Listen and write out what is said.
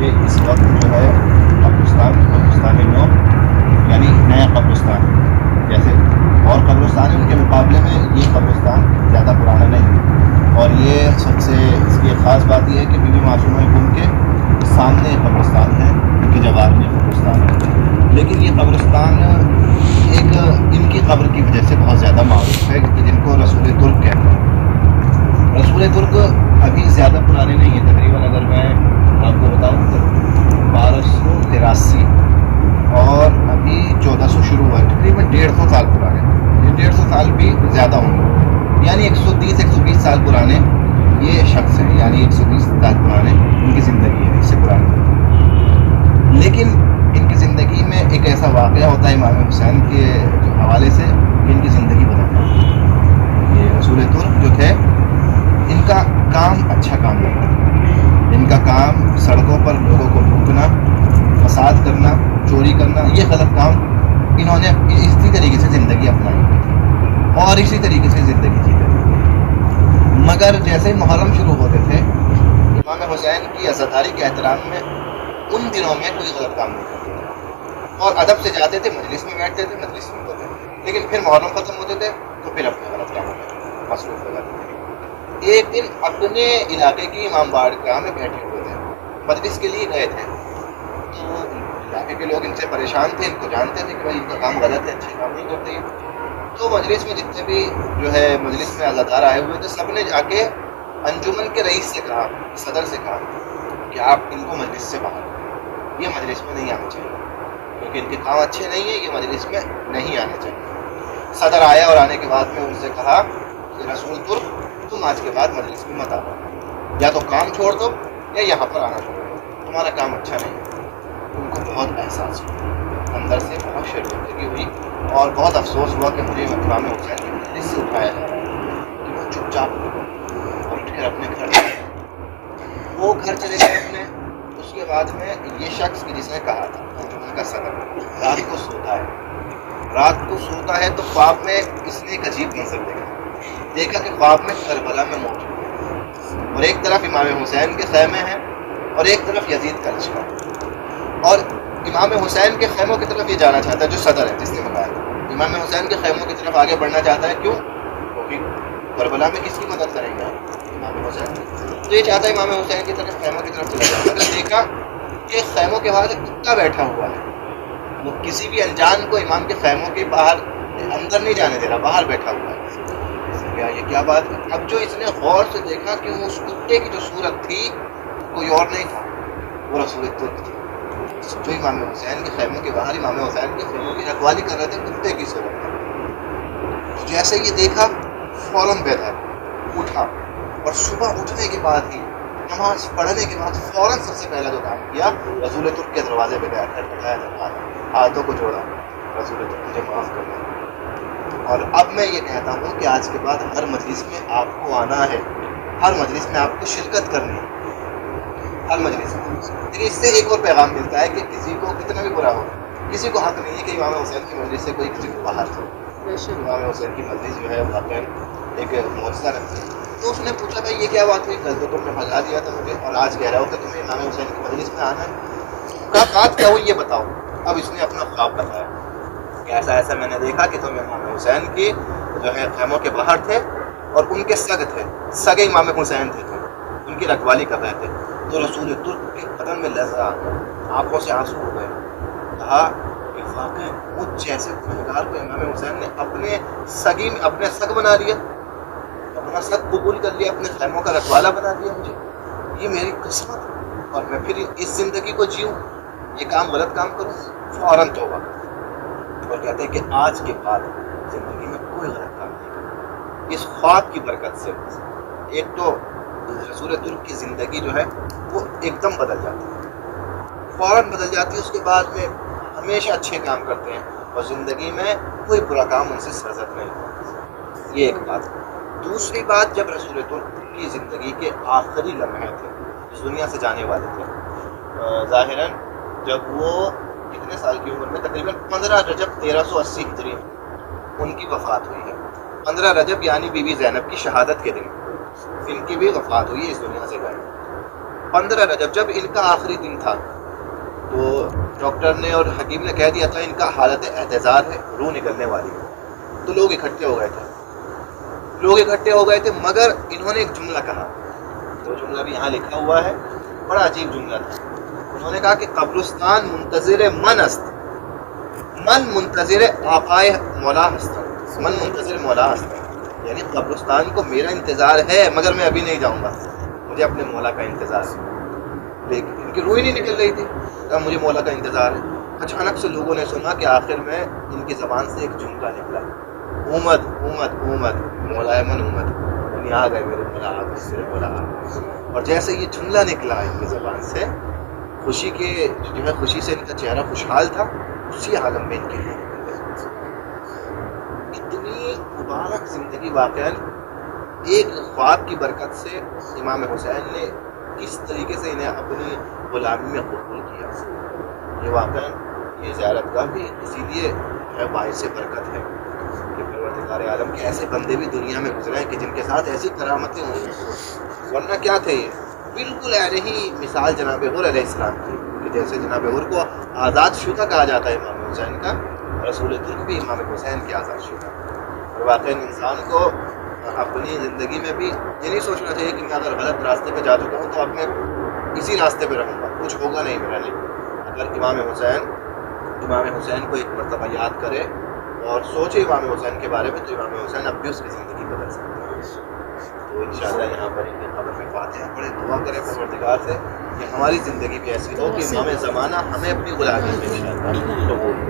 کہ اس وقت جو ہے قبرستان نو یعنی نیا قبرستان جیسے اور قبرستان ان کے مقابلے میں یہ قبرستان زیادہ پرانا نہیں، اور یہ سب سے اس کی ایک خاص بات یہ ہے کہ بی بی معصومہ گم کے سامنے قبرستان ہے، ان کی جوار میں قبرستان ہے، لیکن یہ قبرستان ایک ان کی قبر کی وجہ سے بہت زیادہ معروف ہے کہ جن کو رسول ترک کہتے ہیں۔ رسول ترک ابھی زیادہ پرانے نہیں ہیں، تقریباً اگر میں آپ کو بتاؤں تو 1283 اور ابھی 1400 شروع ہوا ہے، تقریباً 150 سال پرانے، یہ 150 سال بھی زیادہ ہوں گے، یعنی 120 سال پرانے یہ شخص ہیں، یعنی 120 سال پرانے ان کی زندگی ہے، اس سے پرانی۔ لیکن ان کی زندگی میں ایک ایسا واقعہ ہوتا ہے امام حسین کے حوالے سے کہ ان کی زندگی بدلتا ہے۔ یہ رسول ترک جو تھے ان کا کام اچھا کام نہیں تھا، ان کا کام سڑکوں پر لوگوں کو لوٹنا، فساد کرنا، چوری کرنا، یہ غلط کام انہوں نے اسی طریقے سے زندگی اپنائی ہوئی تھی اور اسی طریقے سے زندگی جیتے تھے۔ مگر جیسے ہی محرم شروع ہوتے تھے امام حسین کی عزاداری کے احترام میں ان دنوں میں کوئی غلط کام نہیں کرتے تھے اور ادب سے جاتے تھے، مجلس میں بیٹھتے تھے، مجلس میں ہوتے تھے، لیکن پھر محرم ختم ہوتے تھے تو پھر اپنے غلط کاموں میں مصروف ہو جاتے تھے۔ ایک دن اپنے علاقے کی امام باڑگاہ میں بیٹھے ہوئے تھے، مجلس کے لیے گئے تھے، تو علاقے کے لوگ ان سے پریشان تھے، ان کو جانتے تھے کہ بھائی ان کا کام غلط ہے، اچھے کام نہیں کرتے ہیں۔ تو مجلس میں جتنے بھی جو ہے مجلس میں عزادار آئے ہوئے تھے سب نے جا کے انجمن کے رئیس سے کہا، صدر سے کہا کہ آپ ان کو مجلس سے باہر کریں، یہ مجلس میں نہیں آنا چاہیے کیونکہ ان کے کام اچھے نہیں ہیں، یہ مجلس میں نہیں آنے چاہیے۔ صدر آیا اور آنے کے بعد میں ان سے کہا کہ رسول ترک تم آج کے بعد مجلس میں مت آنا، یا تو کام چھوڑ دو یا یہاں پر آنا چھوڑ دو، تمہارا کام اچھا نہیں ہے۔ ان کو بہت احساس ہوا، اندر سے بہت شرمندگی ہوئی اور بہت افسوس ہوا کہ مجھے امام حسین کی مجلس سے اٹھایا ہے کہ وہ چپ چاپ اور اٹھ کر اپنے گھر چلے گئے۔ وہ گھر چلے گئے اپنے۔ اس کے بعد میں یہ شخص جس نے کہا تھا انجمن کا صدر رات کو سوتا ہے تو خواب میں اس نے ایک عجیب منظر دیکھا کہ خواب میں کربلا میں موجود ہے اور ایک طرف امام حسین کے خیمے ہیں اور ایک طرف یزید کا لشکر، اور امام حسین کے خیموں کی طرف یہ جانا چاہتا ہے جو صدر ہے جس نے بتایا تھا، امام حسین کے خیموں کی طرف آگے بڑھنا چاہتا ہے، کیوں؟ کیونکہ کربلا میں کس کی مدد کریں گے امام حسین، تو یہ چاہتا ہے امام حسین کی طرف خیموں کی طرف چلا جائے، مگر دیکھا کہ خیموں کے باہر کتا بیٹھا ہوا ہے، وہ کسی بھی انجان کو امام کے خیموں کے باہر اندر نہیں جانے دے رہا، باہر بیٹھا ہوا ہے۔ یہ کیا بات ہے؟ اب جو اس نے غور سے دیکھا کہ اس کتے کی جو صورت تھی کوئی اور نہیں تھا، وہ رسول ترک تھی، جو امام حسین کے خیموں کے باہر امام حسین کے خیموں کی رکھوالی کر رہے تھے، کتے کی صورت تھا۔ جیسے یہ دیکھا فوراً بیدار اٹھا اور صبح اٹھنے کے بعد ہی نماز پڑھنے کے بعد فوراً سب سے پہلا جو کام کیا رسول ترک کے دروازے پہ گیا، ہاتھوں کو جوڑا، رسول ترک مجھے معاف کرنا، اور اب میں یہ کہتا ہوں کہ آج کے بعد ہر مجلس میں آپ کو آنا ہے، ہر مجلس میں آپ کو شرکت کرنی ہے، ہر مجلس میں۔ لیکن اس سے ایک اور پیغام ملتا ہے کہ کسی کو کتنا بھی برا ہو، کسی کو حق نہیں ہے کہ امام حسین کی مجلس سے کوئی کسی کو باہر کرے۔ امام حسین کی مجلس جو ہے واقعی ایک معجزہ رکھتی ہے۔ تو اس نے پوچھا بھائی یہ کیا بات ہوئی، کل تو تم نے بھگا دیا تھا مجھے اور آج کہہ رہا ہو کہ تمہیں امام حسین کی مجلس میں آنا ہے، کہا بات کیا ہوئی یہ بتاؤ۔ اب اس نے اپنا خواب بتایا کہ ایسا ایسا میں نے دیکھا کہ تم امام حسین کی جو ہے خیموں کے باہر تھے اور ان کے سگ تھے، سگے امام حسین تھے، ان کی رکھوالی کر رہے تھے۔ تو رسول ترک کے بدن میں لرزہ آ گیا، آنکھوں سے آنسو ہو گئے، کہا کہ واقعی مجھ جیسے گنہگار کو امام حسین نے اپنے سگی میں اپنے سگ بنا لیا، اپنا سگ قبول کر لیا، اپنے خیموں کا رکھوالا بنا دیا مجھے، یہ میری قسمت، اور میں پھر اس زندگی کو جیوں، یہ کام غلط کام کروں، فوراً توبہ کروں۔ اور کہتے ہیں کہ آج کے بعد زندگی میں کوئی غلط کام نہیں کرتا۔ اس خواب کی برکت سے ایک تو رسول ترک کی زندگی جو ہے وہ ایک دم بدل جاتی ہے، فوراً بدل جاتی ہے، اس کے بعد میں ہمیشہ اچھے کام کرتے ہیں اور زندگی میں کوئی برا کام ان سے سرزد نہیں ہوتا۔ یہ ایک بات۔ دوسری بات، جب رسول ترک کی زندگی کے آخری لمحے تھے، اس دنیا سے جانے والے تھے، ظاہراً جب وہ کتنے سال کی عمر میں، تقریباً 15 رجب 1380 ہجری ان کی وفات ہوئی ہے۔ 15 رجب یعنی بی بی زینب کی شہادت کے دن ان کی بھی وفات ہوئی، اس دنیا سے گئے۔ 15 رجب جب ان کا آخری دن تھا تو ڈاکٹر نے اور حکیم نے کہہ دیا تھا ان کا حالت احتضار ہے، روح نکلنے والی ہے. تو لوگ اکٹھے ہو گئے تھے مگر انہوں نے ایک جملہ کہا، وہ جملہ بھی یہاں لکھا ہوا ہے، بڑا عجیب جملہ تھا. انہوں نے کہا کہ قبرستان منتظر من است، من منتظر آقائے مولا ہستم، من منتظر مولا ہستم، یعنی قبرستان کو میرا انتظار ہے مگر میں ابھی نہیں جاؤں گا، مجھے اپنے مولا کا انتظار ہے. لیکن ان کی روح ہی نہیں نکل رہی تھی، کہا مجھے مولا کا انتظار ہے. اچانک سے لوگوں نے سنا کہ آخر میں ان کی زبان سے ایک جملہ نکلا، اومد اومد اومد مولا من اومد، یعنی آ گئے میرے مولا، آ گئے میرے مولا آ گئے. اور جیسے یہ جملہ نکلا ان کی زبان سے، خوشی کے جو ہے خوشی سے ان کا چہرہ خوشحال تھا، اسی عالم میں ان کے ہیں. اتنی مبارک زندگی واقعاً ایک خواب کی برکت سے امام حسین نے کس طریقے سے انہیں اپنی غلامی میں قبول کیا. یہ واقعاً یہ زیارت گاہ بھی اسی لیے ہے باعث برکت ہے کہ پروردگار عالم کے ایسے بندے بھی دنیا میں گزرے ہیں کہ جن کے ساتھ ایسی کرامتیں ہوئی ہیں. ورنہ کیا تھے یہ بالکل ایسے ہی مثال جناب حر علیہ السلام کی، کہ جیسے جناب حر کو آزاد شدہ کہا جاتا ہے امام حسین کا، رسول ترک بھی امام حسین کی آزاد شدہ. اور واقعی انسان کو اپنی زندگی میں بھی یہ نہیں سوچنا چاہیے کہ میں اگر غلط راستے پہ جا چکا ہوں تو اب میں اسی راستے پہ رہوں گا، کچھ ہوگا نہیں میرا لیے. اگر امام حسین کو ایک مرتبہ یاد کرے اور سوچے امام حسین کے بارے میں تو امام حسین اب بھی اس کی زندگی بدل سکتا ہے. تو انشاءاللہ یہاں پر ان کی قبر میں فاتحہ پڑھے، دعا کریں پروردگار سے کہ ہماری زندگی بھی ایسی ہو کہ امام زمانہ ہمیں اپنی غلامی میں انشاءاللہ